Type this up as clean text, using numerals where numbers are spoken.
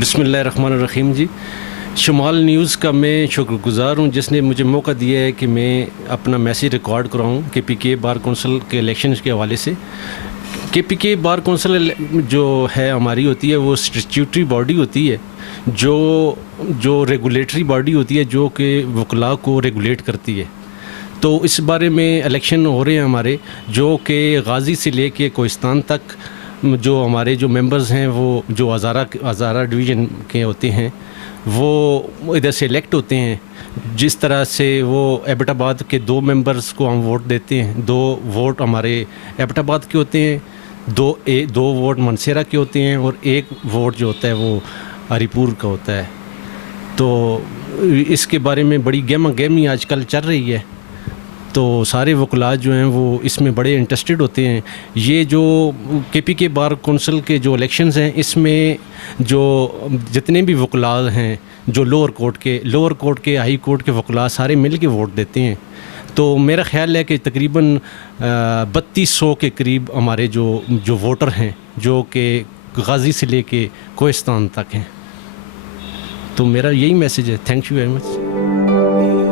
بسم اللہ الرحمن الرحیم جی، شمال نیوز کا میں شکر گزار ہوں جس نے مجھے موقع دیا ہے کہ میں اپنا میسیج ریکارڈ کراؤں کے پی کے بار کونسل کے الیکشنز کے حوالے سے۔ کے پی کے بار کونسل جو ہے ہماری ہوتی ہے وہ اسٹیچوٹری باڈی ہوتی ہے جو ریگولیٹری باڈی ہوتی ہے جو کہ وکلاء کو ریگولیٹ کرتی ہے۔ تو اس بارے میں الیکشن ہو رہے ہیں ہمارے، جو کہ غازی سے لے کے کوہستان تک جو ہمارے جو ممبرز ہیں وہ جو ہزارہ ڈویژن کے ہوتے ہیں وہ ادھر سے الیکٹ ہوتے ہیں۔ جس طرح سے وہ ایبٹ آباد کے 2 ممبرز کو ہم ووٹ دیتے ہیں، 2 ووٹ ہمارے ایبٹ آباد کے ہوتے ہیں، 2 ووٹ منسیرا کے ہوتے ہیں اور 1 ووٹ جو ہوتا ہے وہ ہری پور کا ہوتا ہے۔ تو اس کے بارے میں بڑی گہما گہمی آج کل چل رہی ہے، تو سارے وکلاء جو ہیں وہ اس میں بڑے انٹرسٹڈ ہوتے ہیں۔ یہ جو کے پی کے بار کونسل کے جو الیکشنز ہیں اس میں جو جتنے بھی وکلاء ہیں جو لوور کورٹ کے ہائی کورٹ کے وکلاء سارے مل کے ووٹ دیتے ہیں۔ تو میرا خیال ہے کہ تقریباً 3200 کے قریب ہمارے جو ووٹر ہیں جو کہ غازی سے لے کے کوہستان تک ہیں۔ تو میرا یہی میسیج ہے۔ Thank you very much.